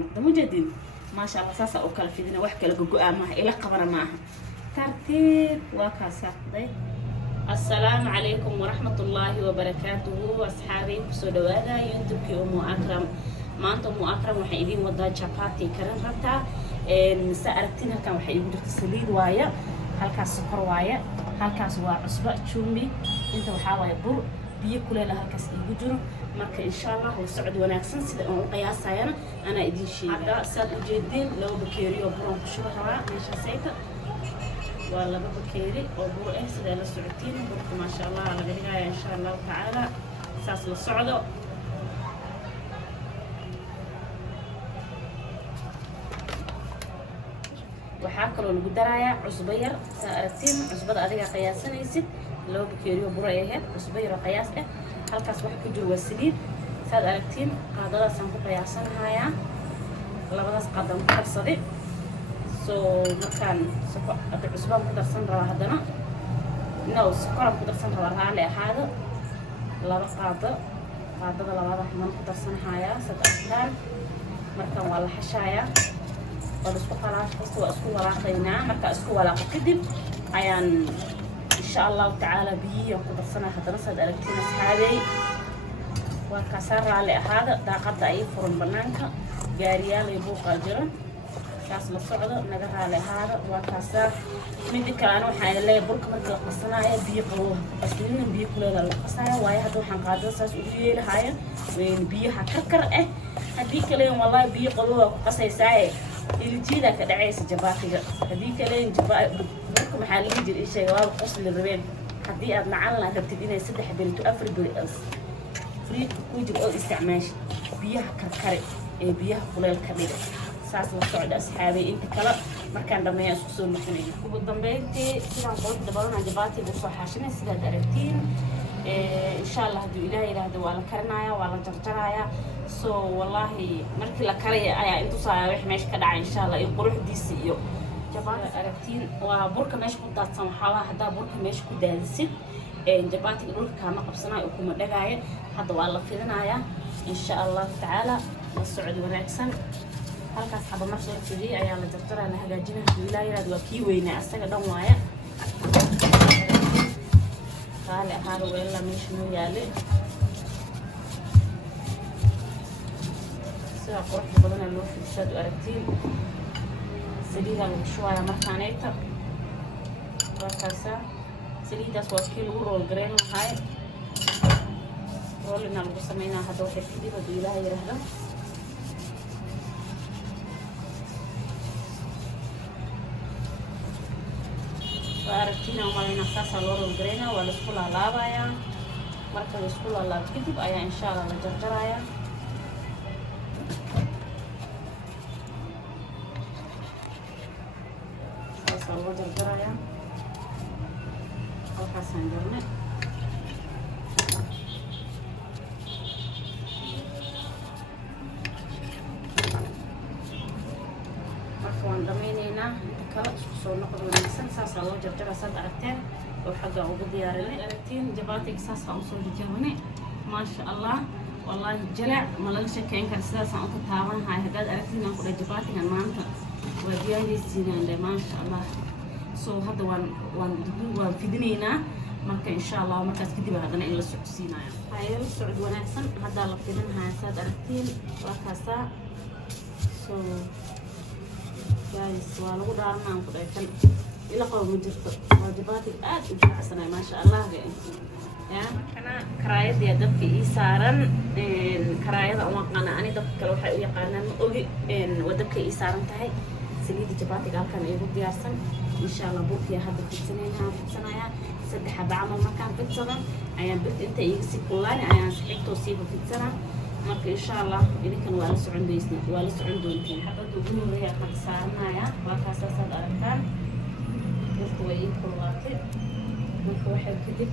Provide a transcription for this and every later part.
نقطة مجدين ما شاء الله ساسا أوكل في دينا وحكي لك جوء معها إلى قبر معها ترتيب وكاسات ضي. السلام عليكم ورحمة الله وبركاته أصحابي سودوادا ينتبكي أمو أكرم ما أنتم أمو أكرم وحيدين وضع شاباتي كرن ربطة سأرتين هالكا وحيدين درت السليد وايا هالكا السكر وايا هالكا سوا عصبة تشومي انت وحاوي بر بيه كلها هالكا سيجو جرو marka insha Allah oo socod wanaagsan sida aan qiyaasayana ana idin sheegay saad u jeedin laba bakeeriyo buron ku shubaa meesha sayta waa laba bakeeri oo bur ah sida la socotiin burka ma sha Allah laga dhigayaa insha Allah taala saas la socdo waxaa kaloo lagu darayaa cusbo yar saartiin cusbada adiga qiyaasanaysid laba bakeeriyo bur ah cusbo yar qiyaas ah halkaas wax ku jiro waa saliid saad aragtiin qaadadaas aan ku qiyaasanayaa labadaas qaadam ku darsaday soo markaan cusbaan ku darsan rabaa haddana sokoraan ku darsan rabaa raali ahaado laba qaadada labaad waxaan ku darsanayaa sad aragtaan markaan waa la xashayaa waa isku qalaashaysta waa isku walaaqaynaa markaa isku walaaqo kadib ayaan إن شاء الله تعالى بيه وقدر سنة هذا نصد أركتين أصحابي وكسر على هذا داقت أي فرن بنانك جاريال يبوق الجرن كاس الصعدة نجح على هذا وكسر من ذكرانه حيلا يبرك مركز الصناعة بيه قلوه أصلين بيه كله القصايا ويا هذا حنقادر ساس أجيل هاي وين بيه حكركر هذيك اليوم والله بيه قلوه قصايا ساي اللي تيجي كده عيس جباتي هذيك اليوم جبات محل يجي الشيء واو قصل الربين حدي أبن عنا هبتدينا يسدح بنتو أفر بالأس فريق كوجب أو استعماش بيها كركري بيها قليل كبير ساس الصعد أصحابي أنت كلا مكان دمية سكسون مكانين وبالضمبيتي كده قلت دبرنا جباتي بصحة عشان سيدا دارتين إن شاء الله هدو إلهي هدو على كرنايا وعلى جرجرايا سو والله مركي لكريا أيا أنتو صايح ماش كدع إن شاء الله يقروح دي سيو جباتي أركتين وبركة ماش كنت أتصنعها هذا بركة ماش كنت دانسيد جباتي الأولى كان قبصنا يكون مدقاية هذا والله في ذنايا إن شاء الله تعالى السعودي ونعكسن هل كاس حبا مرشد كذي أيام الدكتورة أنا هجاجينها في الولاية وكي وين أستجد دموايا قال هذا ولا مش نو يالي سواء قرح بدنا نلوف في الشاد أركتين سليدة شوية مركانيتا وكاسا سليدة سواكيل ورول جرين هاي رولنا اللي سمينا هذا واحد كذي بدو إلهي يرهده وأركتينا ومالينا أساسا ورول جرينا والسكولة لابايا مركز السكولة لاب كتب أيا إن شاء الله لجرجرايا salvo jarjaraya halkaasaan galnay marka waan dhamaynaynaa inta kale isku soo noqod wanaagsan saasaa loo jarjara saad aragteen oo xagga ugu diyaarinay aragtiin jabaatiga saasaan usoo jarjarnay maasha allah wallahi jalac ma laga sheekeyn kara sidaasaan uka taabanahay haddaad aragtiin aan ku dhahay jabaatigan maanta waa diyaariyeysiinaan maasha allah soo hadda waan fidinaynaa marka insha allah markaas kadib haddana in la socodsiinayo hay'ad socod wanaagsan hadda la fidinayaa saad aragtiin waa kaasaa soo guys waa lagu dhaaranaa ku dhahay ila qabo ma jirto waa jabaatiga aad u jilacsanay maasha allah ya kana karaayada dadka ii saaran karaayada uma qana ani dadka kale waxay u yaqaanaan ma ogi wadabka ii saaran tahay saliida jabaatiga halkan igu diyaarsan insha Allah buuqiya hadda fidsanaya saddex bacmo markaan fidsadan ayaan bit inta iga si kulaan ayaan saxibtoo sii fidsana marka insha Allah idinkan waa la socon doontiin xabadu ugu horeeya qad saarnaya waa kaasaad aragtaan dadku way ii kulwaatay marka waxay kadib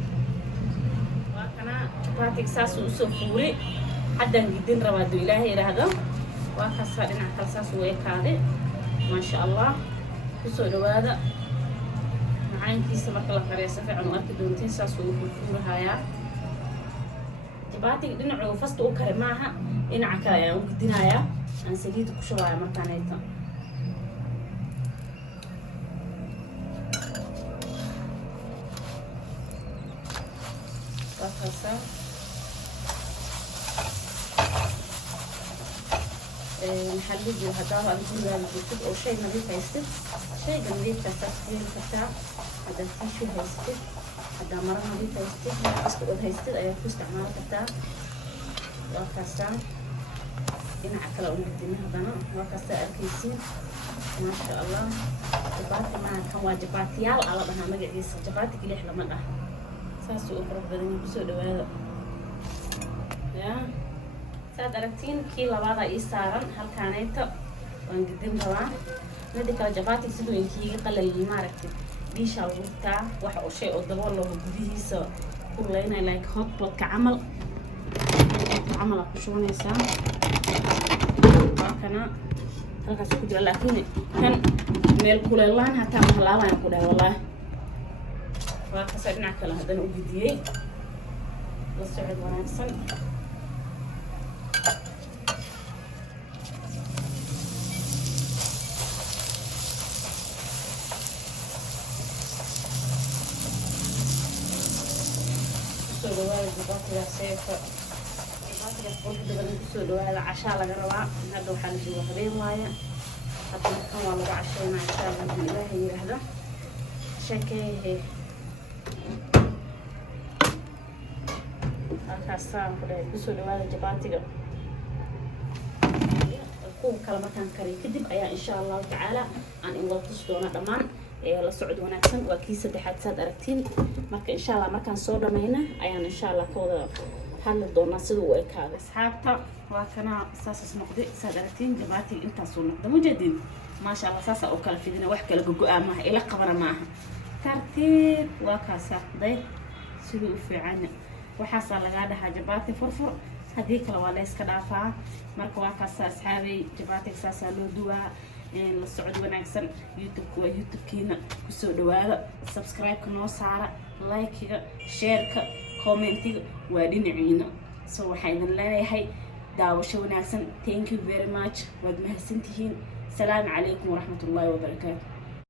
waa kana jabaatiga saas u soo fuuray haddaan gidin rabaa duu ilaahay yiraahdo waa kaasaa dhinac kale saas u ekaaday ما شاء الله كسر هذا معين كيس مركل القرية سفع عن أركض ونتين ساس وفورها يا تبعتي دنعو فست وكر معها إن عكايا وقدنايا aan saliid ku shubaya markaanayto وكذا نحلي هذا الجبنة الجديد أو شيء نضيف هيستد شيء نضيف تسخين كتاع هذا التيشو هيستد هذا مرة نضيف هيستد أسكت هيستد أيه في استعمال كتاع وكذا هنا أكل أمي هذانا وكذا أركيسين ما شاء الله جباتي مع كم واجباتي على بنا مجلس جباتي كلي إحنا منه ساسو أفرق بدني بسود وهذا يا ساد أركتين كي لبعض إيسارن هل كانت وانقدم طبعا ندي كلا جباتي سدو إنكي قلل الماركت ديش الغوطة واحد شيء قدام الله بديه سا كلنا لايك هوت بوت كعمل أقشون يسا كنا هلك سكوت لكن كان ميل كل الله حتى مهلا يقول والله وكسرنا كلا هذا نوجديه والسعد ونحسن سودوال جباتي السيف جباتي الفرق دبل سودوال عشاء لقروا هذا وحال جوا خبين وايا حتى نكون والله عشاء مع عشاء من الله يرهده شكيه halkaasaan ku dhahay kusoo dhawaada jabaatiga kuwa kala markaan kariyo kadib ayaa insha allahu tacaala aan in wada tusi doona dhammaan la socod wanaagsan waa kii saddexaad saad aragtiin marka insha allah markaan soo dhamayna ayaan insha allah ka wada hadli doonaa sida uu ekaado asxaabta waa kana saasas noqday saad aragtiin jabaatiga intaasuu noqda mujeedin maasha allah saasa oo kala fidina wax kala gogo-aa maaha ila qabana maaha tartiib waa kaasaa day siduu u fiican waxaas laga dhahaa jabaati furfur hadii kale waa la iska dhaafaa marka waa kaas asxaabay jabaatiga saasa loo duwaa la socod wanaagsan youtube-kiina ku soo dhawaada subscribe-ka noo saara like-ga share-ka comment-iga waa dhinaciina so waxaan idin leeyahay daawasho wanaagsan thank you very much waad mahadsantihiin salaamu calaykum waraxmatullaahi wabarakaatu